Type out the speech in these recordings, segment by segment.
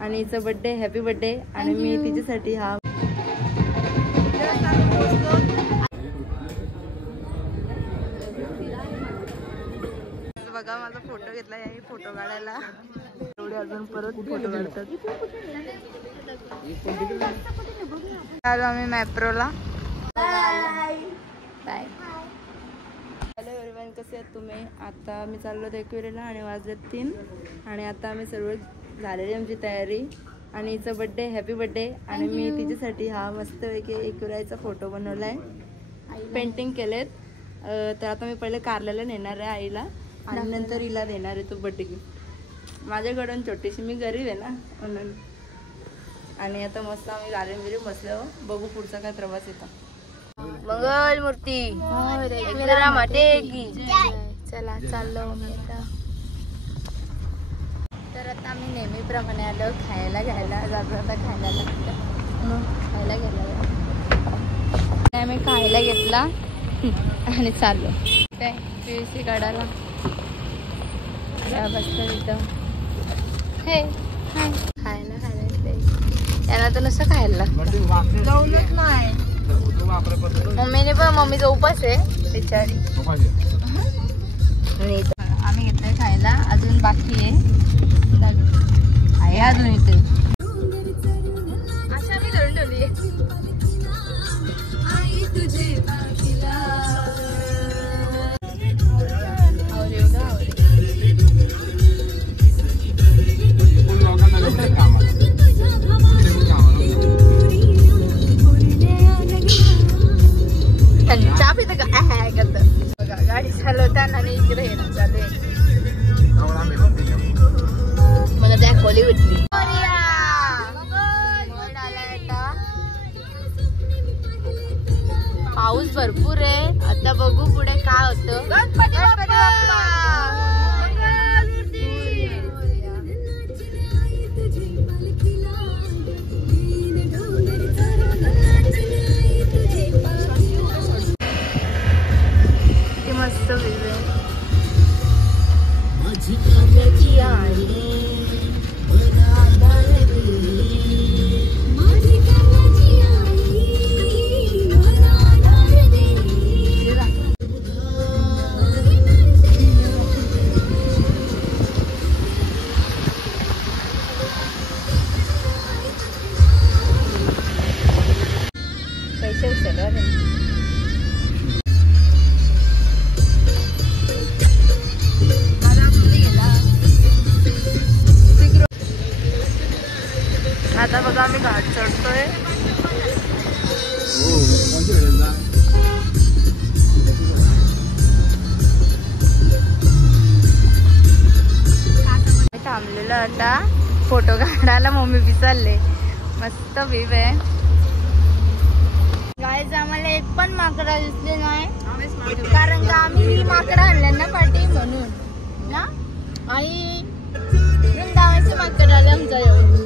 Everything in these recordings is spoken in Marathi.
आणि हिचा बर्थडे, हॅपी बर्थडे. आणि मी तिच्यासाठी हा बघा माझा फोटो घेतला आहे फोटो काढायला. एवढे अजून परत फोटो काढतात. आलो आम्ही मॅप्रोला. बाय. हॅलो एव्हरीवन, कसे आहेत तुम्ही? आता मी चाललो होतो एकविरेला आणि वाजले 3 आणि आता आम्ही सर्व झालेली आमची तयारी. आणि हिचा बर्थडे, हॅपी बर्थडे. आणि मी तिच्यासाठी हा मस्तपैकी एकविराचा फोटो बनवला आहे, पेंटिंग केलेत. तर आता मी पहिले कारल्याला नेणार आहे आईला आणि नंतर हिला देणार आहे तो बर्थडे गिफ्ट. माझ्याकडून छोटीशी, मी गरीब आहे ना म्हणून. आणि आता मस्त आम्ही गार्डन बिरी बसलो, बघू पुढचा काय प्रवास येतो. मंगल मूर्ती चला चाललो मी आता. तर आता आम्ही नेहमीप्रमाणे आलो खायला घ्यायला. जातो आता खायला लागतं, खायला घ्यायला आम्ही खायला घेतला आणि चाललो काय PVC काढायला. बसतो इथं हे खायला येते यांना तर नुसतं खायला लागतं. नाही मम्मीने पण, मम्मीचा उपास आहे बिचारी. आम्ही घेतलंय खायला, अजून बाकी आहे अजून इथे. अशा आम्ही धरून ठेवली. गाडी चालवताना आणि इकडे येणं चालू आहे. मला दाखवली भेटली. पाऊस भरपूर आहे, आता बघू पुढे काय होतं. गणपती बाप्पा. मस्त व्ह्यू आहे. पैसे उचलवा आता बघा आम्ही घाट चढतोय. थांबलेलो आता फोटो काढायला. मम्मी विसरले. मस्त व्ह्यू आहे. गाईज आम्हाला एक पण माकडा दिसले नाही, कारण का आम्ही ही माकडा आणल्या ना पाठी म्हणून ना. आणि वृंदावनचे माकड आले आमच्या येऊन.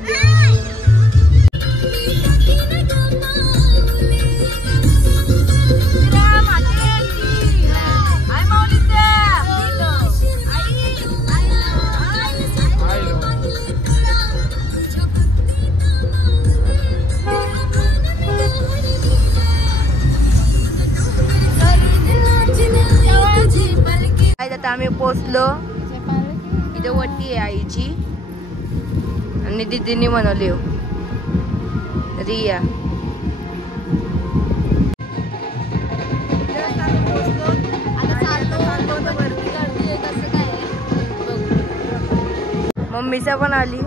आता आम्ही पोचलो. इथे वटी आहे आईची आणि दीदीनी बनवली रिया. मम्मीचा पण आली.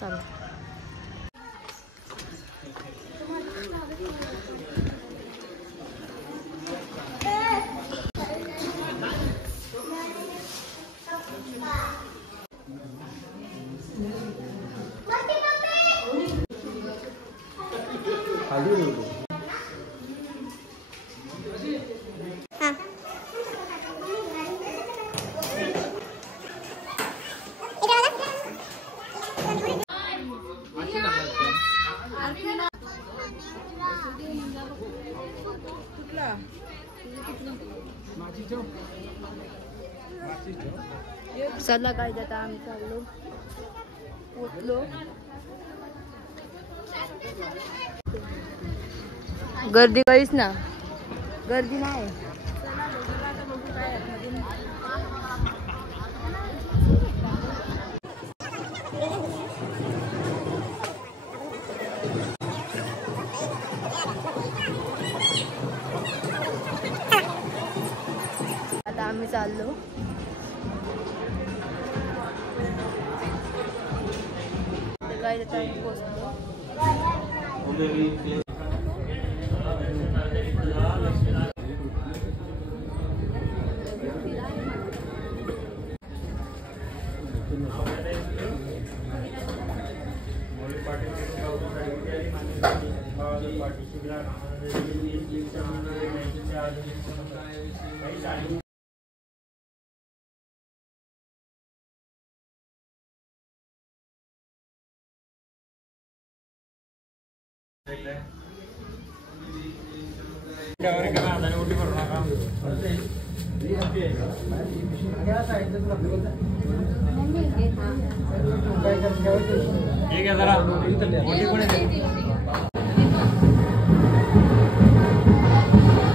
चला. चला काय जाता आम्ही चाललो पोचलो. गर्दी काहीच ना, गर्दी नाही. आता आम्ही चाललो. काय जाता आम्ही पोचलो.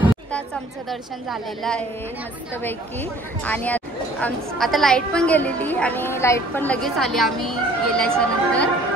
आताच आमचं दर्शन झालेलं आहे मस्तपैकी. आणि आता लाईट पण गेलेली आणि लाईट पण लगेच आली आम्ही गेल्याच्या नंतर.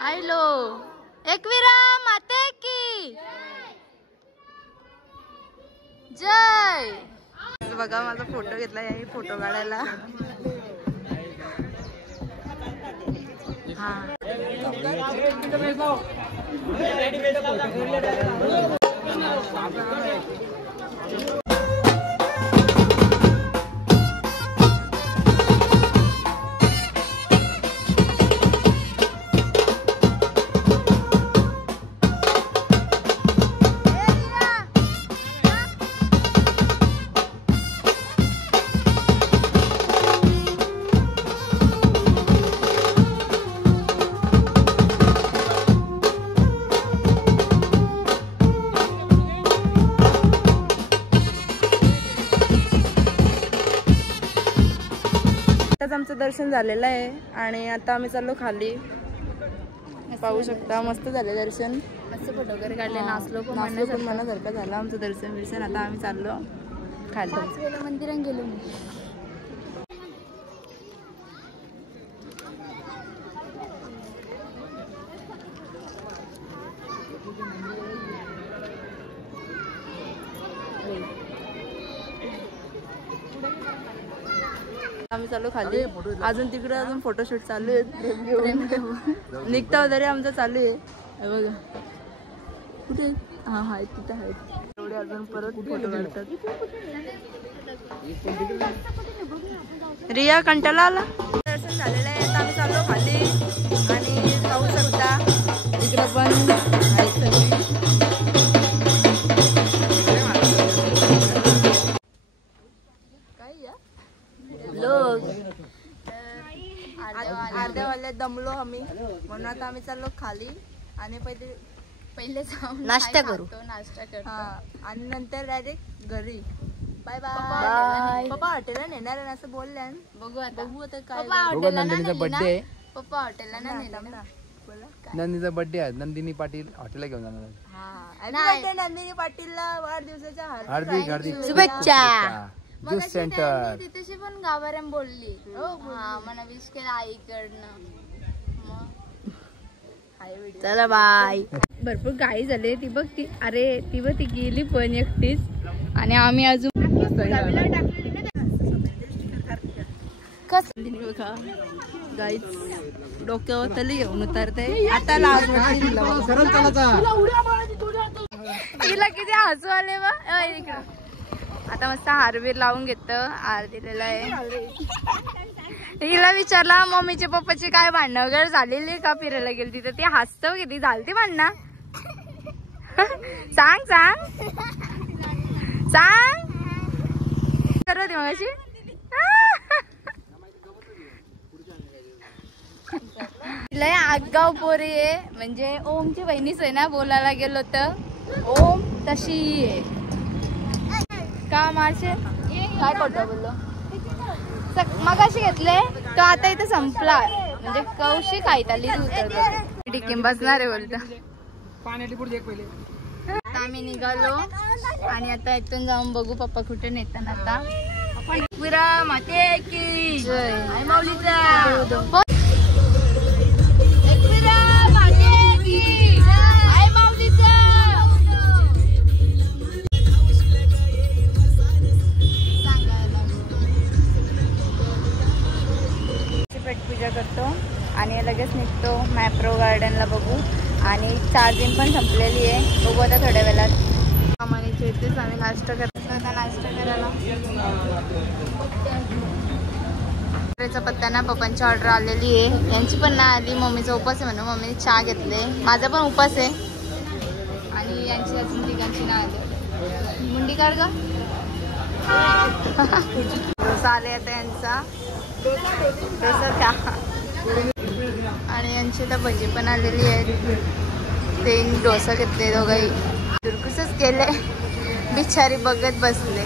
हॅलो एकवीरा माते की जय. बघा माझा फोटो घेतला आहे फोटो काढायला. हा आमचं दर्शन झालेलं आहे आणि आता आम्ही चाललो खाली. पाहू शकता मस्त झाले दर्शन. मस्त फोटो वगैरे काढले. नाचलो पण मनासारखं झालं आमचं दर्शन. आता आम्ही चाललो खाली. मंदिरात गेलो. आम्ही चालू खाली. अजून तिकडे अजून फोटोशूट चालू आहे. निघता वगैरे आमचं चालू आहे बघा. कुठे? हा हाय तिथे आहेत. एवढे अजून परत फोटो काढतात. रिया कंटाळा आला. दर्शन झालेलं आहे. आता आम्ही चाललो खाली आणि जाऊ शकता इकडं पण आहेत सगळे. काय या लोक अर्ध्या वाले दमलो आम्ही म्हणून आता आम्ही चाललो खाली आणि पहिले जाऊन नाश्ता करू. हा आणि नंतर डायरेक्ट घरी. Bye bye. पप्पा हॉटेलला नेणार आहे असं बोलल्या. बघू आता काय. नंदिनीचा बर्थडे आहे. पप्पा हॉटेलला नाही नेणार. नंदिनीचा बर्थडे आहे. नंदिनी पाटील हॉटेलला घेऊन जाणार आहे. नंदिनी पाटीलला वाढदिवसाच्या हार्दिक हार्दिक शुभेच्छा. ज्यूस सेंटर तिथेशी पण गावाऱ्याम बोलली. हा मला विश केला आईकडनं. चला बाय. भरपूर गाई झाले. ती बघ ती. अरे ती बघ ती गेली पण एकटीच आणि आम्ही अजून गाईच डोक्यावर तली घेऊन उतरते. आता लाज वाटते तिला किती हसू आले बा. आता मस्त हारबीर लावून घेत. हार दिलेला आहे. हिला विचारला मम्मीचे पप्पाची काय भांडणं वगैरे झालेली का फिरायला गेली तिथं. ती हसतो किती झालती भांडणं. सांग सांग सांग करत मगाशी. लय आगाव पोरी आहे. म्हणजे ओमची बहिणीच आहे ना. बोलायला गेलो तर ओम तशी आहे का मारशे. काय खोटं बोललो. मगाशी घेतले तो आता इथं संपला. म्हणजे कौशी खायताली उतरतो टिकीम बसणार आहे बोलतो. आम्ही निघालो आणि आता इथून जाऊन बघू पप्पा कुठे नेतात. आता माते की जय माऊलीचा. पूजा करतो आणि लगेच निघतो मॅप्रो गार्डनला बघू. आणि चार्जिंग पण संपलेली आहे. बघू आता थोड्या वेळात. मामानीच्या इथेच आम्ही नाश्ता करतो. आता नाश्ता करायला पत्ता ना पप्पांची ऑर्डर आलेली आहे. यांची पण ना आली. मम्मीचा उपास आहे म्हणून मम्मीने चहा घेतले. माझा पण उपास आहे आणि यांची अजून तिघांची ना आली. मुंडी काढ ग. डोसा आले आता यांचा. डोसा घ्या. आणि यांची तर भजी पण आलेली आहेत. ते डोसा घेतले. दोघंही दुरकुसच गेले. बिचारी बघत बसले.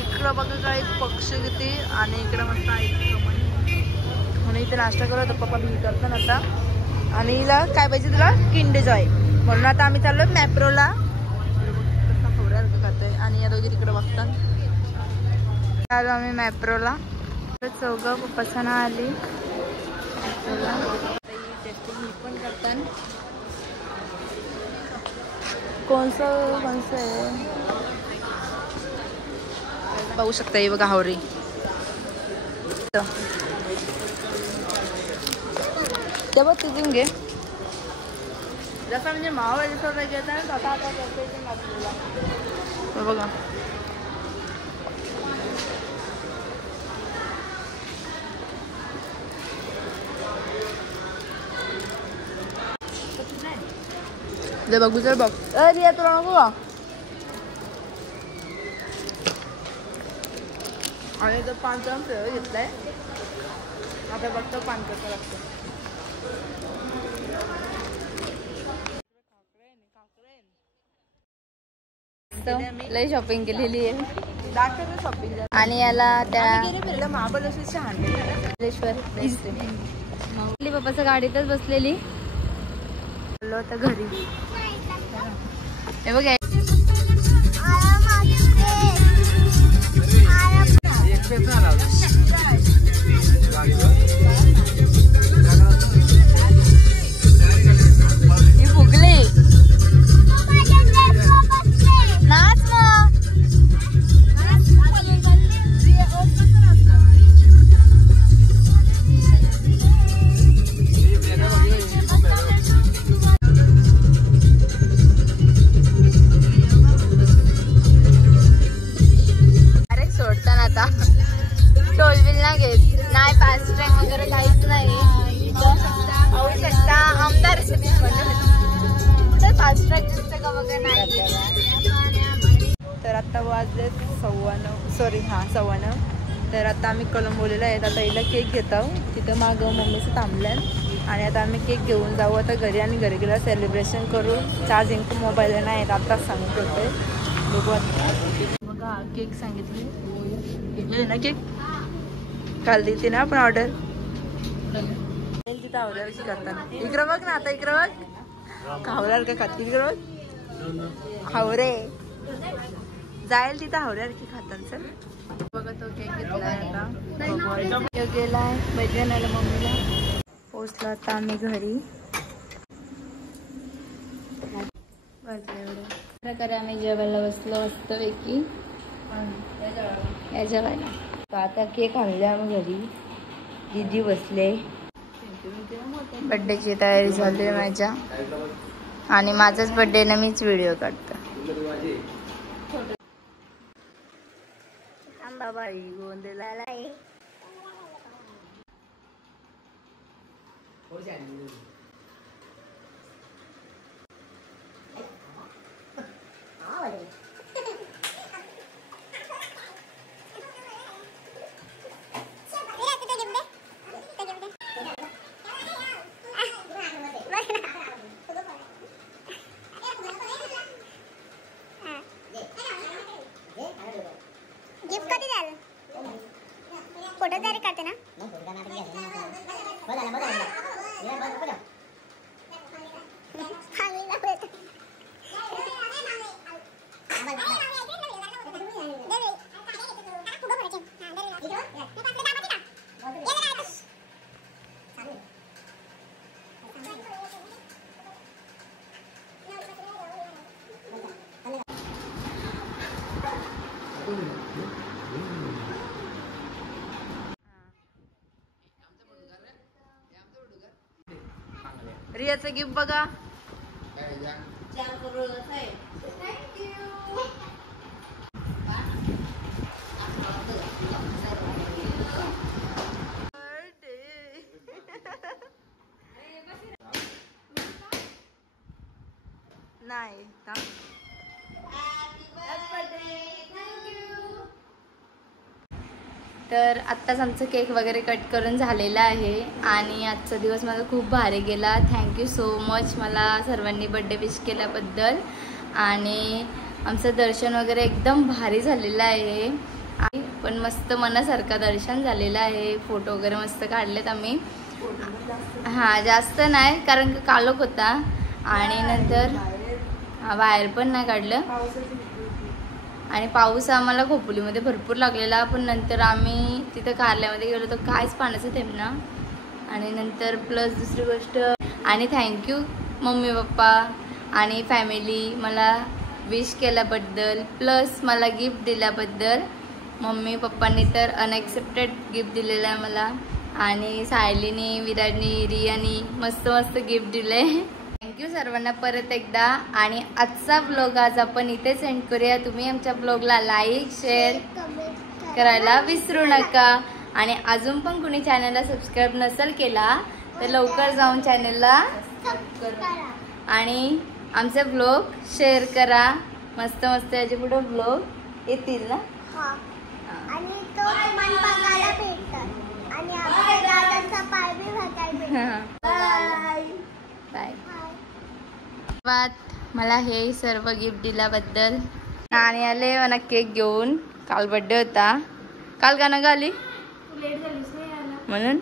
इकडं बघा काय पक्षी किती. आणि इकडं मस्त ऐकतो म्हणून इथे नाश्ता करत पप्पा बी करतात आता. आणि हिला काय पाहिजे तुला किंडर जॉय म्हणून आता आम्ही चाललो मॅप्रोला. खबऱ्यासारखं खातोय आणि या दोघी तिकडे बघतात. आलो आम्ही मॅप्रोला. चौघं पप्पाना आली. टेस्टिंग ही पण करतात. कोणचं आहे पाहू शकता. हे बघा हावरी. ते बघ तिथून घे. जसं म्हणजे मावा जसं घेतात आता आता बघा. दे बघू जर बघ. रिया तुला नको का. आणि तो 5 ग्राम फ्लेवर घेतलाय. आता बघतो 5 कसं लागतं. लय शॉपिंग केलेली आहे. शॉपिंग आणि याला त्या महाबळेश्वर पप्पाच्या गाडीतच बसलेली. आता घरी हे बघ. मी फुगले नाच मग. तर आता आम्ही कलंबोलीला आहेत. आता हिला केक घेत आहोत. तिथं मागं मम्मीचं थांबलं आणि आता आम्ही केक घेऊन जाऊ आता घरी आणि घरी गेला सेलिब्रेशन करू. चार्जिंग मोबाईल नाहीत आत्ताच सांगत होते. बघू बघा केक सांगितले घेतले ना केक काल दिली ना आपण ऑर्डर. तिथं आवडायची करताना इकडं बघ ना आता इकडं बघ खावल्यावर का खात इकडं बघ हावरे जाईल तिथं हावऱ्यासारखी खातात. सर बघा तो केक घेतलाय आता गेलाय मैत्रिणीला मम्मीला पोचलो आता आम्ही घरी. प्रकारे आम्ही जेवायला बसलो मस्तपैकी या जेवायला. तर आता केक आणले आम्ही घरी. दीदी बसले. बड्डेची तयारी झाली आहे माझ्या आणि माझाच बड्डे ना मीच व्हिडिओ काढतो. बाई गोंदेला गिफ्ट कधी द्याल? फोटो तयारी करते ना. रियाचं गिफ्ट बघा. नाही तर आत्ताच आमचं केक वगैरे कट करून झालेला आहे आणि आजचा दिवस माझा खूप भारी गेला. थँक्यू सो मच मला सर्वांनी बड्डे विश केल्याबद्दल. आणि आमचं दर्शन वगैरे एकदम भारी झालेलं आहे. पण मस्त मनासारखं दर्शन झालेलं आहे. फोटो वगैरे मस्त काढलेत आम्ही. हां जास्त नाही कारण की कालोख होता आणि नंतर बाहेर पण नाही काढलं आणि पाऊस आम्हाला खोपोलीमध्ये भरपूर लागलेला. पण नंतर आम्ही तिथं कारल्यामध्ये गेलो तर काहीच पाण्याचं थेंब ना. आणि नंतर प्लस दुसरी गोष्ट आणि थँक्यू मम्मी पप्पा आणि फॅमिली मला विश केल्याबद्दल प्लस मला गिफ्ट दिल्याबद्दल. मम्मी पप्पांनी तर अनएक्सेप्टेड गिफ्ट दिलेलं आहे मला आणि सायलीनी विराटनी रियानी मस्त मस्त गिफ्ट दिले. थँक्यू सर्वांना परत एकदा. आणि आजचा ब्लॉग आज आपण इथे सेंड करूया. तुम्ही आमच्या ब्लॉगला लाईक शेअर करायला विसरू नका. आणि अजून पण कुणी चॅनलला सबस्क्राईब नसेल केला तर लवकर जाऊन चॅनलला आणि आमचे ब्लॉग शेअर करा. मस्त मस्त याचे पुढे ब्लॉग येतील ना. आणि तो मन बघायला भेटतात आणि आपल्या दादांचा पाय बी भेटायला बाय बाय. मला हे सर्व गिफ्ट दिल्याबद्दल. आणि आले मला केक घेऊन. काल बर्थडे होता. काल गाणं गाली म्हणून.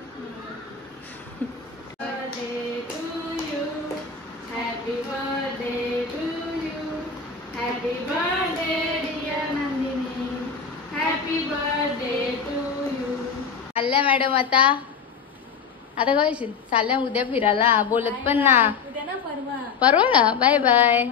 चालल्या मॅडम आता काय चालल्या उद्या फिरायला. बोलत पण ना परवा. Bye bye.